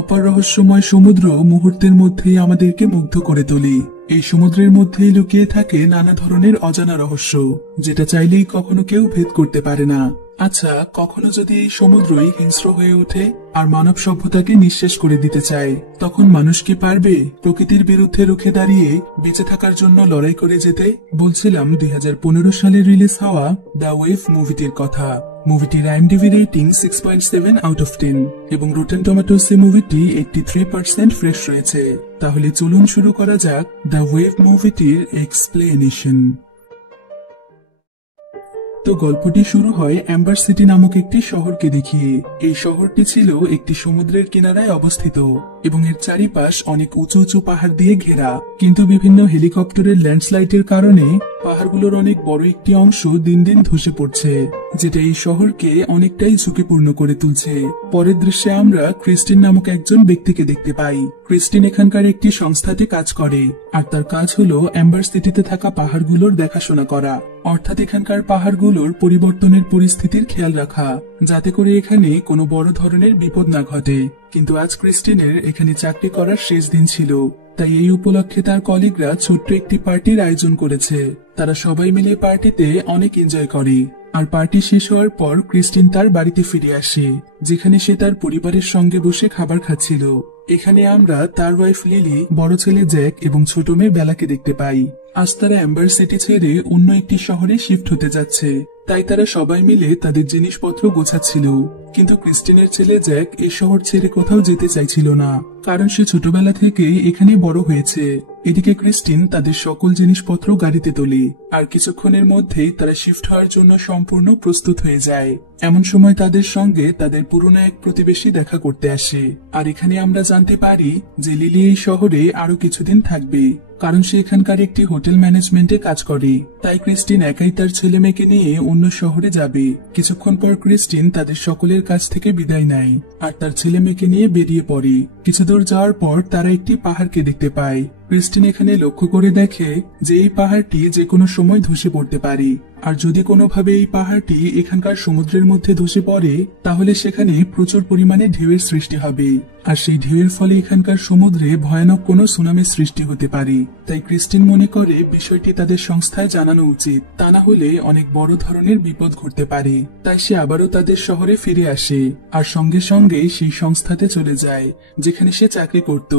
অপার রহস্যময় সমুদ্র মুহূর্তের মধ্যেই আমাদেরকে মুগ্ধ করে তোলে। এই সমুদ্রের মধ্যেই লুকিয়ে থাকে নানা ধরনের অজানা রহস্য, যেটা চাইলেই কখনো কেউ ভেদ করতে পারে না। আচ্ছা, কখনো যদি এই সমুদ্রই হিংস্র হয়ে ওঠে আর মানব সভ্যতাকে নিঃশেষ করে দিতে চায়, তখন মানুষ কি পারবে প্রকৃতির বিরুদ্ধে রুখে দাঁড়িয়ে বেঁচে থাকার জন্য লড়াই করে যেতে? বলছিলাম 2015 সালে রিলিজ হওয়া দ্য ওয়েভ মুভিটির কথা। মুভিটির IMDb রেটিং 6.7 আউট অফ 10 এবং রটেন টমেটোসে মুভিটি 83% ফ্রেশ রয়েছে। তাহলে চলুন শুরু করা যাক দ্য ওয়েভ মুভিটির এক্সপ্লেনেশন। তো গল্পটি শুরু হয় অ্যাম্বার সিটি নামক একটি শহরকে দেখিয়ে। এই শহরটি ছিল একটি সমুদ্রের কিনারায় অবস্থিত এবং এর চারিপাশ অনেক উঁচু উঁচু পাহাড় দিয়ে ঘেরা। কিন্তু বিভিন্ন হেলিকপ্টারের ল্যান্ডস্লাইডের কারণে পাহাড়গুলোর অনেক বড় একটি অংশ দিন দিন ধসে পড়ছে, যেটা এই শহরকে অনেকটাই ঝুঁকিপূর্ণ করে তুলছে। পরের দৃশ্যে আমরা ক্রিস্টিন নামক একজন ব্যক্তিকে দেখতে পাই। ক্রিস্টিন এখানকার একটি সংস্থাতে কাজ করে, আর তার কাজ হলো অ্যাম্বার সিটিতে থাকা পাহাড়গুলোর দেখাশোনা করা, অর্থাৎ এখানকার পাহাড়গুলোর পরিবর্তনের পরিস্থিতির খেয়াল রাখা, যাতে করে এখানে কোনো বড় ধরনের বিপদ না ঘটে। কিন্তু আজ ক্রিস্টিনের এখানে চাকরি করার শেষ দিন ছিল, তাই এই উপলক্ষে তার কলিগরা ছোট্ট একটি পার্টির আয়োজন করেছে। তারা সবাই মিলে পার্টিতে অনেক এনজয় করে। আর পার্টি শেষ হওয়ার পর ক্রিস্টিন তার বাড়িতে ফিরে আসে, যেখানে সে তার পরিবারের সঙ্গে বসে খাবার খাচ্ছিল। এখানে আমরা তার ওয়াইফ লিলি, বড় ছেলে জ্যাক এবং ছোট মেয়ে বেলাকে দেখতে পাই। আজ তারা অ্যাম্বার সিটি ছেড়ে অন্য একটি শহরে শিফট হতে যাচ্ছে, তাই তারা সবাই মিলে তাদের জিনিসপত্র গোছাচ্ছিল। কিন্তু ক্রিস্টিনের ছেলে জ্যাক এই শহর ছেড়ে কোথাও যেতে চাইছিল না, কারণ সে ছোটবেলা থেকে এখানে বড় হয়েছে। এদিকে ক্রিস্টিন তাদের সকল জিনিসপত্র গাড়িতে তোলে, আর কিছুক্ষণের মধ্যেই তারা শিফট হওয়ার জন্য সম্পূর্ণ প্রস্তুত হয়ে যায়। এমন সময় তাদের সঙ্গে তাদের পুরনো এক প্রতিবেশী দেখা করতে আসে, আর এখানে আমরা জানতে পারি যে লিলি এই শহরে আরো কিছুদিন থাকবে, কারণ সে এখানকার একটি হোটেল ম্যানেজমেন্টে কাজ করে। তাই ক্রিস্টিন একাই তার ছেলে মেয়েকে নিয়ে অন্য শহরে যাবে। কিছুক্ষণ পর ক্রিস্টিন তাদের সকলের কাছ থেকে বিদায় নেয় আর তার ছেলে মেয়েকে নিয়ে বেরিয়ে পড়ে। কিছু দূর যাওয়ার পর তারা একটি পাহাড়কে দেখতে পায়। ক্রিস্টিন এখানে লক্ষ্য করে দেখে যে এই পাহাড়টি যে কোনো সময় ধসে পড়তে পারে, আর যদি কোনোভাবে এই পাহাড়টি এখানকার সমুদ্রের মধ্যে ধসে পড়ে, তাহলে সেখানে প্রচুর পরিমাণে ঢেউয়ের সৃষ্টি হবে, আর সেই ঢেউয়ের ফলে এখানকার সমুদ্রে ভয়ানক কোনো সুনামির সৃষ্টি হতে পারে। তাই ক্রিস্টিন মনে করে বিষয়টি তাদের সংস্থায় জানানো উচিত, তা না হলে অনেক বড় ধরনের বিপদ ঘটতে পারে। তাই সে আবারও তাদের শহরে ফিরে আসে, আর সঙ্গে সঙ্গে সেই সংস্থাতে চলে যায় যেখানে সে চাকরি করত।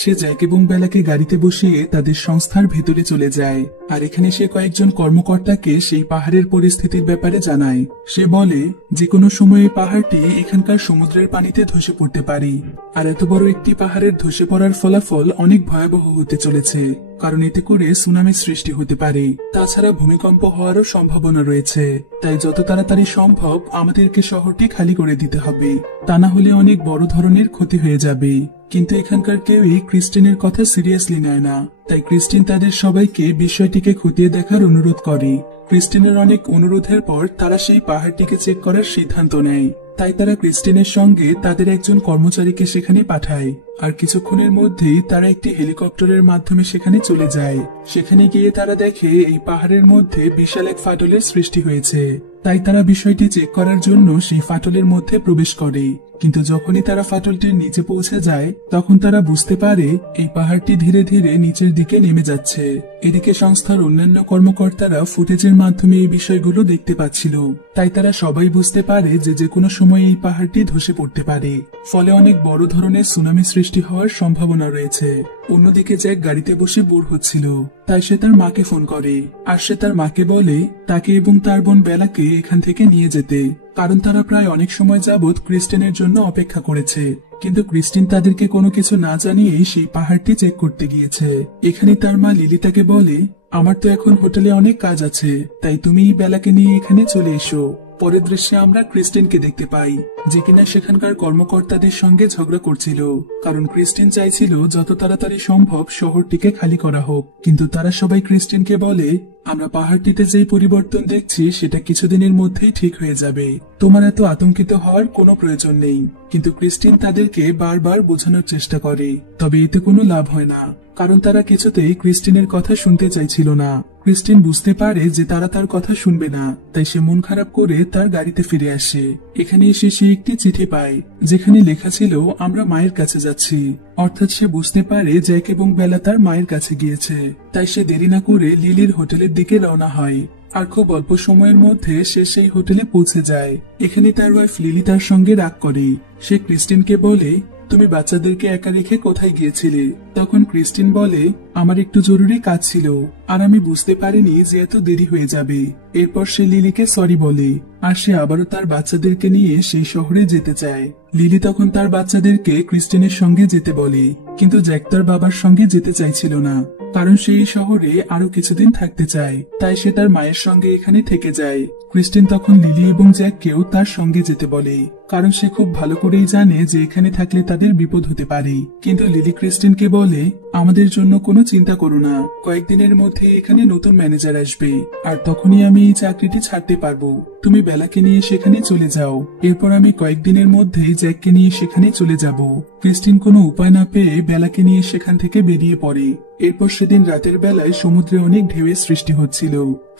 সে জ্যাক এবং বেলাকে গাড়িতে বসিয়ে তাদের সংস্থার ভেতরে চলে যায়, আর এখানে সে কয়েকজন কর্মকর্তাকে সেই পাহাড়ের পরিস্থিতির ব্যাপারে জানায়। সে বলে যে কোনো সময় এই পাহাড়টি এখানকার সমুদ্রের পানিতে ধসে পড়তে পারে, আর এত বড় একটি পাহাড়ের ধসে পড়ার ফলাফল অনেক ভয়াবহ হতে চলেছে, কারণ এতে করে সুনামির সৃষ্টি হতে পারে। তাছাড়া ভূমিকম্প হওয়ারও সম্ভাবনা রয়েছে। তাই যত তাড়াতাড়ি সম্ভব আমাদেরকে শহরটি খালি করে দিতে হবে, তা না হলে অনেক বড় ধরনের ক্ষতি হয়ে যাবে। কিন্তু এখানকার কেউই ক্রিস্টিনের কথা সিরিয়াসলি নেয় না, তাই ক্রিস্টিন তাদের সবাইকে বিষয়টিকে খতিয়ে দেখার অনুরোধ করে। ক্রিস্টিনের অনেক অনুরোধের পর তারা সেই পাহাড়টিকে চেক করার সিদ্ধান্ত নেয়। তাই তারা ক্রিস্টিনের সঙ্গে তাদের একজন কর্মচারীকে সেখানে পাঠায়, আর কিছুক্ষণের মধ্যেই তারা একটি হেলিকপ্টারের মাধ্যমে সেখানে চলে যায়। সেখানে গিয়ে তারা দেখে এই পাহাড়ের মধ্যে বিশাল এক ফাটলের সৃষ্টি হয়েছে। তাই তারা বিষয়টি চেক করার জন্য সেই ফাটলের মধ্যে প্রবেশ করে। কিন্তু যখনই তারা ফাটলটির নিচে পৌঁছে যায়, তখন তারা বুঝতে পারে এই পাহাড়টি ধীরে ধীরে নিচের দিকে নেমে যাচ্ছে। এদিকে সংস্থার অন্যান্য কর্মকর্তারা ফুটেজের মাধ্যমে এই বিষয়গুলো দেখতে পাচ্ছিল। তাই তারা সবাই বুঝতে পারে যে যে কোনো সময় এই পাহাড়টি ধসে পড়তে পারে, ফলে অনেক বড় ধরনের সুনামি সৃষ্টি হওয়ার সম্ভাবনা রয়েছে। অন্যদিকে জ্যাক গাড়িতে বসে বোর হচ্ছিল, তাই সে তার মাকে ফোন করে, আর সে তার মাকে বলে তাকে এবং তার বোন বেলাকে এখান থেকে নিয়ে যেতে, কারণ তারা প্রায় অনেক সময় যাবৎ ক্রিস্টিনের জন্য অপেক্ষা করেছে। কিন্তু ক্রিস্টিন তাদেরকে কোনো কিছু না জানিয়ে সেই পাহাড়টি চেক করতে গিয়েছে। এখানে তার মা লিলি তাকে বলে, আমার তো এখন হোটেলে অনেক কাজ আছে, তাই তুমি বেলাকে নিয়ে এখানে চলে এসো। পরের দৃশ্যে আমরা ক্রিস্টিনকে দেখতে পাই, যে কিনা সেখানকার কর্মকর্তাদের সঙ্গে ঝগড়া করছিল, কারণ ক্রিস্টিন চাইছিল যত তাড়াতাড়ি সম্ভব শহরটিকে খালি করা হোক। কিন্তু তারা সবাই ক্রিস্টিনকে বলে, আমরা পাহাড়টিতে যেই পরিবর্তন দেখছি সেটা কিছুদিনের মধ্যেই ঠিক হয়ে যাবে, তোমার এত আতঙ্কিত হওয়ার কোনো প্রয়োজন নেই। কিন্তু ক্রিস্টিন তাদেরকে বারবার বোঝানোর চেষ্টা করে, তবে এতে কোনো লাভ হয় না, কারণ তারা কিছুতেই ক্রিস্টিনের কথা শুনতে চাইছিল না। ক্রিস্টিন বুঝতে পারে যে তারা তার কথা শুনবে না, তাই সে মন খারাপ করে তার গাড়িতে ফিরে আসে। এখানে এসে সে একটি চিঠি পায় যেখানে লেখা ছিল, আমরা মায়ের কাছে যাচ্ছি। অর্থাৎ সে বুঝতে পারে জ্যাক এবং বেলা তার মায়ের কাছে গিয়েছে। তাই সে দেরি না করে লিলির হোটেলের দিকে রওনা হয়। আর খুব অল্প সময়ের মধ্যে সে সেই হোটেলে পৌঁছে যায়। এখানে তার ওয়াইফ লিলি তার সঙ্গে রাগ করে। সে ক্রিস্টিনকে বলে, তুমি বাচ্চাদেরকে একা রেখে কোথায় গিয়েছিলে? তখন ক্রিস্টিন বলে, আমার একটু জরুরি কাজ ছিল, আর আমি বুঝতে পারিনি যে এত দেরি হয়ে যাবে। এরপর সে লিলিকে সরি বলে, আর সে আবারও তার বাচ্চাদেরকে নিয়ে সেই শহরে যেতে চায়। লিলি তখন তার বাচ্চাদেরকে ক্রিস্টিনের সঙ্গে যেতে বলে, কিন্তু জ্যাক তার বাবার সঙ্গে যেতে চাইছিল না, কারণ সে এই শহরে আরো কিছুদিন থাকতে চায়। তাই সে তার মায়ের সঙ্গে এখানে থেকে যায়। ক্রিস্টিন তখন লিলি এবং জ্যাককেও তার সঙ্গে যেতে বলে, কারণ সে খুব ভালো করেই জানে যে এখানে থাকলে তাদের বিপদ হতে পারে। কিন্তু লিলি ক্রিস্টিনকে বলে, আমাদের জন্য কোনো চিন্তা করো না, কয়েকদিনের মধ্যে এখানে নতুন ম্যানেজার আসবে, আর তখনই আমি এই চাকরিটি ছাড়তে পারবো। তুমি বেলাকে নিয়ে সেখানে চলে যাও, এরপর আমি কয়েকদিনের মধ্যেই জ্যাককে নিয়ে সেখানে চলে যাব। ক্রিস্টিন কোনো উপায় না পেয়ে বেলাকে নিয়ে সেখান থেকে বেরিয়ে পড়ে। এরপর সেদিন রাতের বেলায় সমুদ্রে অনেক ঢেউয়ের সৃষ্টি হচ্ছিল।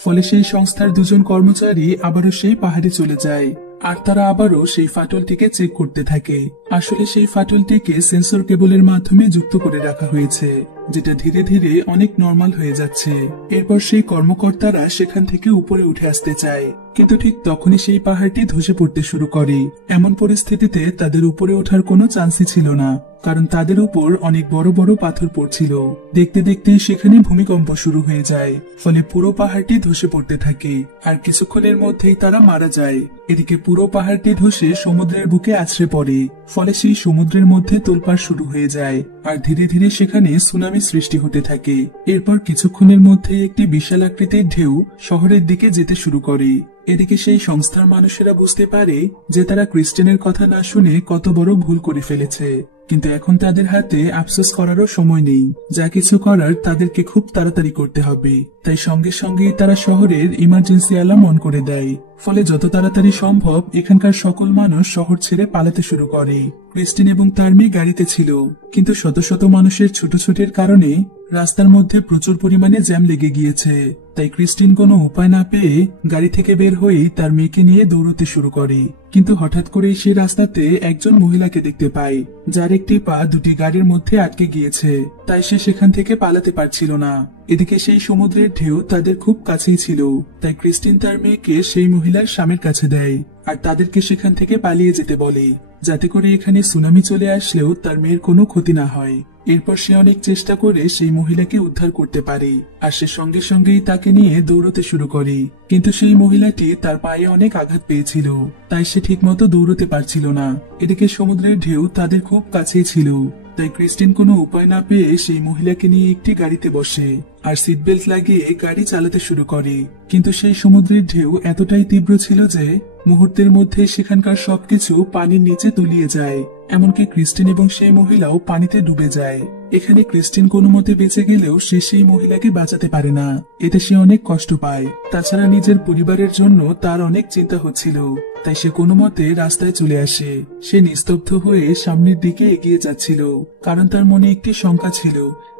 ফলে সেই সংস্থার দুজন কর্মচারী আবারও সেই পাহাড়ে চলে যায়, আর তারা আবারও সেই ফাটলটিকে চেক করতে থাকে। আসলে সেই ফাটলটিকে সেন্সর কেবলের মাধ্যমে যুক্ত করে রাখা হয়েছে, যেটা ধীরে ধীরে অনেক নরমাল হয়ে যাচ্ছে। এরপর সেই কর্মকর্তারা সেখান থেকে উপরে উঠে আসতে চায়, কিন্তু ঠিক তখনই সেই পাহাড়টি ধসে পড়তে শুরু করে। এমন পরিস্থিতিতে তাদের উপরে ওঠার কোনো চান্সই ছিল না, কারণ তাদের উপর অনেক বড় বড় পাথর পড়ছিল। দেখতে দেখতে সেখানে ভূমিকম্প শুরু হয়ে যায়, ফলে পুরো পাহাড়টি ধসে পড়তে থাকে, আর কিছুক্ষণের মধ্যেই তারা মারা যায়। এদিকে পুরো পাহাড়টি ধসে সমুদ্রের বুকে আছড়ে পড়ে, ফলে সেই সমুদ্রের মধ্যে তোলপাড় শুরু হয়ে যায়, আর ধীরে ধীরে সেখানে সুনামি সৃষ্টি হতে থাকে। এরপর কিছুক্ষণের মধ্যে একটি বিশাল আকৃতির ঢেউ শহরের দিকে যেতে শুরু করে। এদিকে সেই সংস্থার মানুষেরা বুঝতে পারে যে তারা ক্রিস্টিনের কথা না শুনে কত বড় ভুল করে ফেলেছে, কিন্তু এখন তাদের হাতে আফসোস করারও সময় নেই। যা কিছু করার তাদেরকে খুব তাড়াতাড়ি করতে হবে। তাই সঙ্গে সঙ্গে তারা শহরের ইমার্জেন্সি অ্যালার্ম অন করে দেয়। ফলে যত তাড়াতাড়ি সম্ভব এখানকার সকল মানুষ শহর ছেড়ে পালাতে শুরু করে। ক্রিস্টিন এবং তার মেয়ে গাড়িতে ছিল, কিন্তু শত শত মানুষের ছুটোছুটির কারণে রাস্তার মধ্যে প্রচুর পরিমাণে জ্যাম লেগে গিয়েছে। তাই ক্রিস্টিন কোনো উপায় না পেয়ে গাড়ি থেকে বের হয়ে তার মেয়েকে নিয়ে দৌড়তে শুরু করে। কিন্তু হঠাৎ করে সে রাস্তাতে একজন মহিলাকে দেখতে পায়, যার একটি পা দুটি গাড়ির মধ্যে আটকে গিয়েছে। তাই সে সেখান থেকে পালাতে পারছিল না। এদিকে সেই সমুদ্রের ঢেউ তাদের খুব কাছেই ছিল। তাই ক্রিস্টিন তার মেয়েকে সেই মহিলার স্বামীর কাছে দেয়, আর তাদেরকে সেখান থেকে পালিয়ে যেতে বলে, যাতে করে এখানে সুনামি চলে আসলেও তার মেয়ের কোনো ক্ষতি না হয়। এরপর সে অনেক চেষ্টা করে সেই মহিলাকে উদ্ধার করতে পারে, আর সে সঙ্গে সঙ্গেই তাকে নিয়ে দৌড়তে শুরু করে। কিন্তু সেই মহিলাটি তার পায়ে অনেক আঘাত পেয়েছিল, তাই সে ঠিকমতো দৌড়তে পারছিল না। এদিকে সমুদ্রের ঢেউ তাদের খুব কাছেই ছিল। তাই ক্রিস্টিন কোনো উপায় না পেয়ে সেই মহিলাকে নিয়ে একটি গাড়িতে বসে আর সিট বেল্ট লাগিয়ে গাড়ি চালাতে শুরু করে। কিন্তু সেই সমুদ্রের ঢেউ এতটাই তীব্র ছিল যে মুহূর্তের মধ্যে সেখানকার সবকিছু পানির নিচে তলিয়ে যায়। এমনকি ক্রিস্টিন এবং সেই মহিলাও পানিতে ডুবে যায়। এখানে ক্রিস্টিন কোনো মতে বেঁচে গেলেও সে সেই মহিলাকে বাঁচাতে পারে না। এতে সে অনেক কষ্ট পায়। তাছাড়া নিজের পরিবারের জন্য তার অনেক চিন্তা হচ্ছিল। তাই সে কোনো মতে রাস্তায় চলে আসে। সে নিস্তব্ধ হয়ে সামনের দিকে এগিয়ে যাচ্ছিল, কারণ তার মনে একটি শঙ্কা ছিল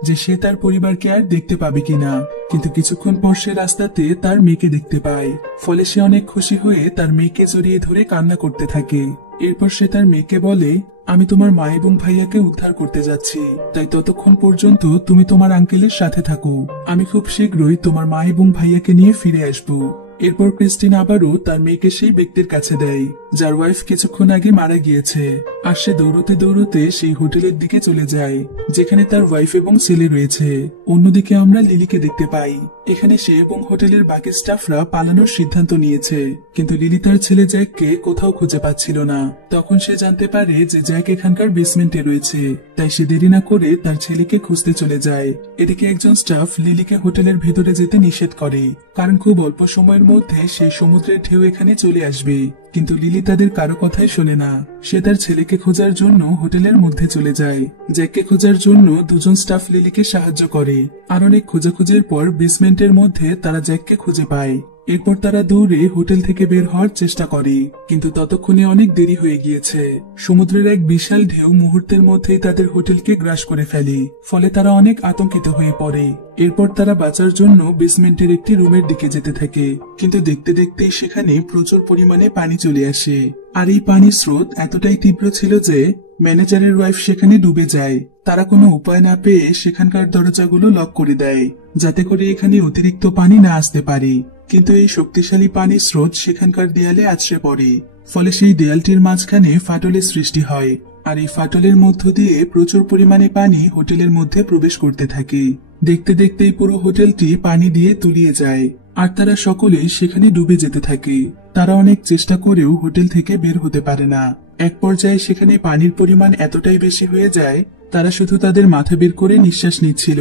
যে সে তার পরিবারকে আর দেখতে পাবে কিনা। কিন্তু কিছুক্ষণ পর সে রাস্তাতে তার মেয়েকে দেখতে পায়। ফলে সে অনেক খুশি হয়ে তার মেয়েকে জড়িয়ে ধরে কান্না করতে থাকে। এরপর সে তার মেয়েকে বলে, আমি তোমার মা এবং ভাইয়াকে উদ্ধার করতে যাচ্ছি, তাই ততক্ষণ পর্যন্ত তুমি তোমার আঙ্কেলের সাথে থাকো। আমি খুব শীঘ্রই তোমার মা এবং ভাইয়াকে নিয়ে ফিরে আসবো। এরপর ক্রিস্টিন আবারও তার মেয়েকে সেই ব্যক্তির কাছে দেয় যার ওয়াইফ কিছুক্ষণ আগে মারা গিয়েছে। আর সে দৌড়তে দৌড়তে সেই হোটেলের দিকে চলে যায় যেখানে তার ওয়াইফ এবং ছেলে রয়েছে। অন্যদিকে আমরা লিলিকে দেখতে পাই। এখানে সে এবং হোটেলের বাকি স্টাফরা পালানোর সিদ্ধান্ত নিয়েছে, কিন্তু লিলি তার ছেলে জ্যাককে কোথাও খুঁজে পাচ্ছিল না। তখন সে জানতে পারে যে জ্যাক এখানকার বেসমেন্টে রয়েছে। তাই সে দেরি না করে তার ছেলেকে খুঁজতে চলে যায়। এদিকে একজন স্টাফ লিলিকে হোটেলের ভেতরে যেতে নিষেধ করে, কারণ খুব অল্প সময়ের মধ্যে সেই সমুদ্রের ঢেউ এখানে চলে আসবে। কিন্তু লিলি তাদের কারো কথাই শোনে না। সে তার ছেলেকে খোঁজার জন্য হোটেলের মধ্যে চলে যায়। জ্যাককে খোঁজার জন্য দুজন স্টাফ লিলিকে সাহায্য করে। আর অনেক খোঁজাখুঁজির পর বেসমেন্টের মধ্যে তারা জ্যাককে খুঁজে পায়। এরপর তারা দৌড়ে হোটেল থেকে বের হওয়ার চেষ্টা করে, কিন্তু ততক্ষণে অনেক দেরি হয়ে গিয়েছে। সমুদ্রের এক বিশাল ঢেউ মুহূর্তের মধ্যেই তাদের হোটেলকে গ্রাস করে ফেলে, ফলে তারা অনেক আতঙ্কিত হয়ে পড়ে। এরপর তারা বাঁচার জন্য বেসমেন্টের একটি রুমের দিকে যেতে থাকে, কিন্তু দেখতে দেখতেই সেখানে প্রচুর পরিমাণে পানি চলে আসে। আর এই পানির স্রোত এতটাই তীব্র ছিল যে ম্যানেজারের ওয়াইফ সেখানে ডুবে যায়। তারা কোনো উপায় না পেয়ে সেখানকার দরজাগুলো লক করে দেয়, যাতে করে এখানে অতিরিক্ত পানি না আসতে পারে। কিন্তু এই শক্তিশালী পানির স্রোত সেখানকার দেয়ালে আছড়ে পড়ে, ফলে সেই দেয়ালটির মাঝখানে ফাটলের সৃষ্টি হয়। আর এই ফাটলের মধ্য দিয়ে প্রচুর পরিমাণে পানি হোটেলের মধ্যে প্রবেশ করতে থাকে। দেখতে দেখতেই পুরো হোটেলটি পানি দিয়ে তলিয়ে যায়, আর তারা সকলেই সেখানে ডুবে যেতে থাকে। তারা অনেক চেষ্টা করেও হোটেল থেকে বের হতে পারে না। এক পর্যায়ে সেখানে পানির পরিমাণ এতটাই বেশি হয়ে যায়, তারা শুধু তাদের মাথা বের করে নিঃশ্বাস নিচ্ছিল।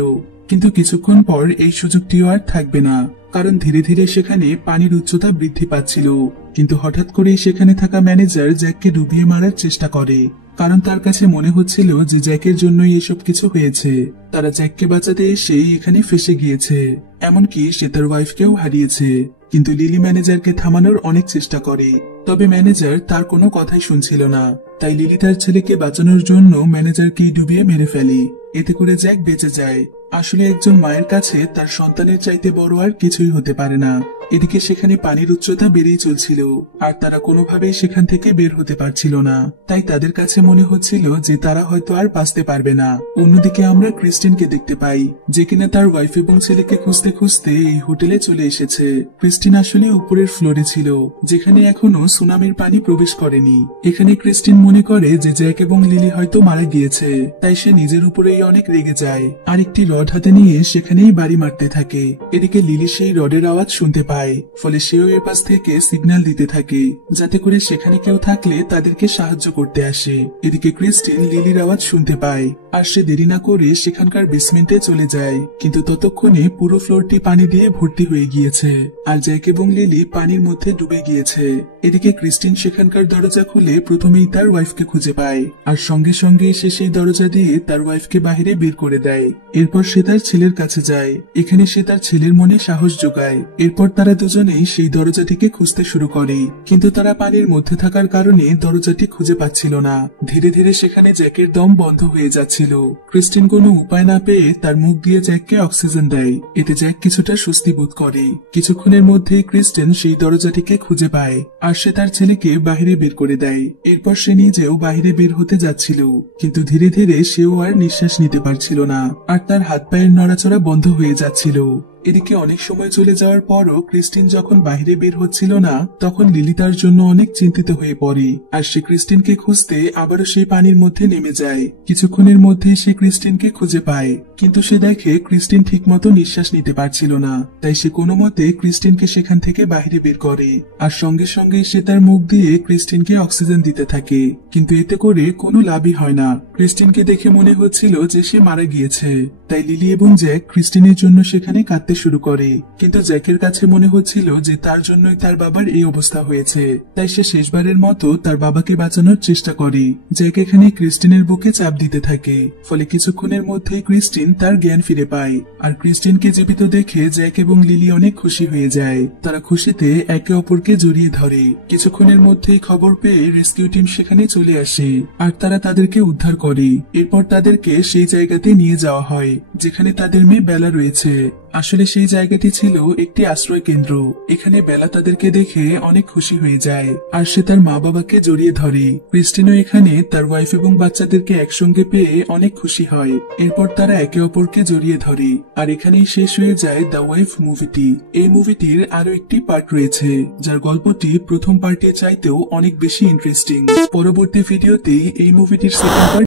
কিন্তু কিছুক্ষণ পর এই সুযোগটিও আর থাকবে না, কারণ ধীরে ধীরে সেখানে পানির উচ্চতা বৃদ্ধি পাচ্ছিল। কিন্তু হঠাৎ করেই সেখানে থাকা ম্যানেজার জ্যাককে ডুবিয়ে মারার চেষ্টা করে, কারণ তার কাছে মনে হচ্ছিল যে জ্যাকের জন্যই এসব কিছু হয়েছে। তারা জ্যাককে বাঁচাতে এসেই এখানে ফেসে গিয়েছে, এমনকি সে তার ওয়াইফকেও হারিয়েছে। কিন্তু লিলি ম্যানেজারকে থামানোর অনেক চেষ্টা করে, তবে ম্যানেজার তার কোনো কথাই শুনছিল না। তাই লিলি তার ছেলেকে বাঁচানোর জন্য ম্যানেজারকে ডুবিয়ে মেরে ফেলে। এতে করে জ্যাক বেঁচে যায়। আসলে একজন মায়ের কাছে তার সন্তানের চাইতে বড় আর কিছুই হতে পারে না। এদিকে সেখানে পানির উচ্চতা বেড়েই চলছিল, আর তারা কোনোভাবেই সেখান থেকে বের হতে পারছিল না। তাই তাদের কাছে মনে হচ্ছিল যে তারা হয়তো আর বাঁচতে পারবে না। অন্যদিকে আমরা ক্রিস্টিনকে দেখতে পাই, যে কিনা তার ওয়াইফ এবং ছেলেকে খুঁজতে খুঁজতে এই হোটেলে চলে এসেছে। ক্রিস্টিন আসলে উপরের ফ্লোরে ছিল, যেখানে এখনো সুনামির পানি প্রবেশ করেনি। এখানে ক্রিস্টিন মনে করে যে জ্যাক এবং লিলি হয়তো মারা গিয়েছে, তাই সে নিজের উপরেই অনেক রেগে যায়, আর একটি রড হাতে নিয়ে সেখানেই বাড়ি মারতে থাকে। এদিকে লিলি সেই রডের আওয়াজ শুনতে পায়, ফলে সেও এ পাশ থেকে সিগন্যাল দিতে থাকে, যাতে করে সেখানে কেউ থাকলে তাদেরকে সাহায্য করতে আসে। এদিকে ক্রিস্টিন লিলির আওয়াজ শুনতে পায়, আর সে দেরি না করে সেখানকার বেসমেন্টে চলে যায়। কিন্তু ততক্ষণে পুরো ফ্লোরটি পানি দিয়ে ভর্তি হয়ে গিয়েছে, আর জ্যাক এবং লিলি পানির মধ্যে ডুবে গিয়েছে। এদিকে ক্রিস্টিন সেখানকার দরজা খুলে প্রথমেই তার ওয়াইফকে খুঁজে পায়, আর সঙ্গে সঙ্গে সে সেই দরজা দিয়ে তার ওয়াইফকে বাইরে বের করে দেয়। এরপর সে তার ছেলের কাছে যায়। এখানে সে তার ছেলের মনে সাহস যোগায়। এরপর তারা দুজনেই সেই দরজাটিকে খুঁজতে শুরু করে, কিন্তু তারা পানির মধ্যে থাকার কারণে দরজাটি খুঁজে পাচ্ছিল না। ধীরে ধীরে সেখানে জ্যাকের দম বন্ধ হয়ে যাচ্ছিল। ক্রিস্টিন কোনো উপায় না পেয়ে তার মুখ দিয়ে জ্যাককে অক্সিজেন দেয়। এতে জ্যাক কিছুটা স্বস্তি বোধ করে। কিছুক্ষণের মধ্যেই ক্রিস্টিন সেই দরজাটিকে খুঁজে পায়, আর সে তার ছেলেকে বাহিরে বের করে দেয়। এরপর সে নিজেও বাহিরে বের হতে যাচ্ছিল, কিন্তু ধীরে ধীরে সেও আর নিঃশ্বাস নিতে পারছিল না, আর তার হাত পায়ের নড়াচড়া বন্ধ হয়ে যাচ্ছিল। এদিকে অনেক সময় চলে যাওয়ার পরও ক্রিস্টিন যখন বাইরে বের হচ্ছিল না, তখন লিলি তার জন্য অনেক চিন্তিত হয়ে পড়ে, আর সে ক্রিস্টিনকে খুঁজতে আবারও সেই পানির মধ্যে নেমে যায়। কিছুক্ষণের মধ্যে সে ক্রিস্টিনকে খুঁজে পায়, কিন্তু সে দেখে ক্রিস্টিন ঠিকমতো নিঃশ্বাস নিতে পারছিল না। তাই সে কোনো মতে ক্রিস্টিনকে সেখান থেকে বাইরে বের করে, আর সঙ্গে সঙ্গে সে তার মুখ দিয়ে ক্রিস্টিনকে অক্সিজেন দিতে থাকে। কিন্তু এতে করে কোনো লাভই হয় না। ক্রিস্টিনকে দেখে মনে হচ্ছিল যে সে মারা গিয়েছে। তাই লিলি এবং জ্যাক ক্রিস্টিনের জন্য সেখানে কাঁদতে শুরু করে, কিন্তু জ্যাকের কাছে মনে হচ্ছিল যে তার জন্যই তার বাবার এই অবস্থা হয়েছে। তাই সে শেষবারের মতো তার বাবাকে বাঁচানোর চেষ্টা করে। জ্যাক এখানে ক্রিস্টিনের বুকে চাপ দিতে থাকে, ফলে কিছুক্ষণের মধ্যেই ক্রিস্টিন তার জ্ঞান ফিরে পায়। আর ক্রিস্টিনকে জীবিত দেখে জ্যাক এবং লিলি অনেক খুশি হয়ে যায়। তারা খুশিতে একে অপরকে জড়িয়ে ধরে। কিছুক্ষণের মধ্যেই খবর পেয়ে রেস্কিউ টিম সেখানে চলে আসে, আর তারা তাদেরকে উদ্ধার করে। এরপর তাদেরকে সেই জায়গাতে নিয়ে যাওয়া হয় যেখানে তাদের মেয়ে বেলা রয়েছে। আসলে সেই জায়গাটি ছিল একটি আশ্রয় কেন্দ্র। এখানে বেলা তাদেরকে দেখে অনেক খুশি হয়ে যায়, আর সে তার মা বাবাকে জড়িয়ে ধরে। ক্রিস্টিনও এখানে তার ওয়াইফ এবং বাচ্চাদেরকে একসঙ্গে পেয়ে অনেক খুশি হয়। এরপর তারা একে অপরকে জড়িয়ে ধরে, আর এখানেই শেষ হয়ে যায় দ্য ওয়াইফ মুভিটি। এই মুভিটির আরো একটি পার্ট রয়েছে, যার গল্পটি প্রথম পার্টের চাইতেও অনেক বেশি ইন্টারেস্টিং। পরবর্তী ভিডিওতে এই মুভিটির সেকেন্ড পার্ট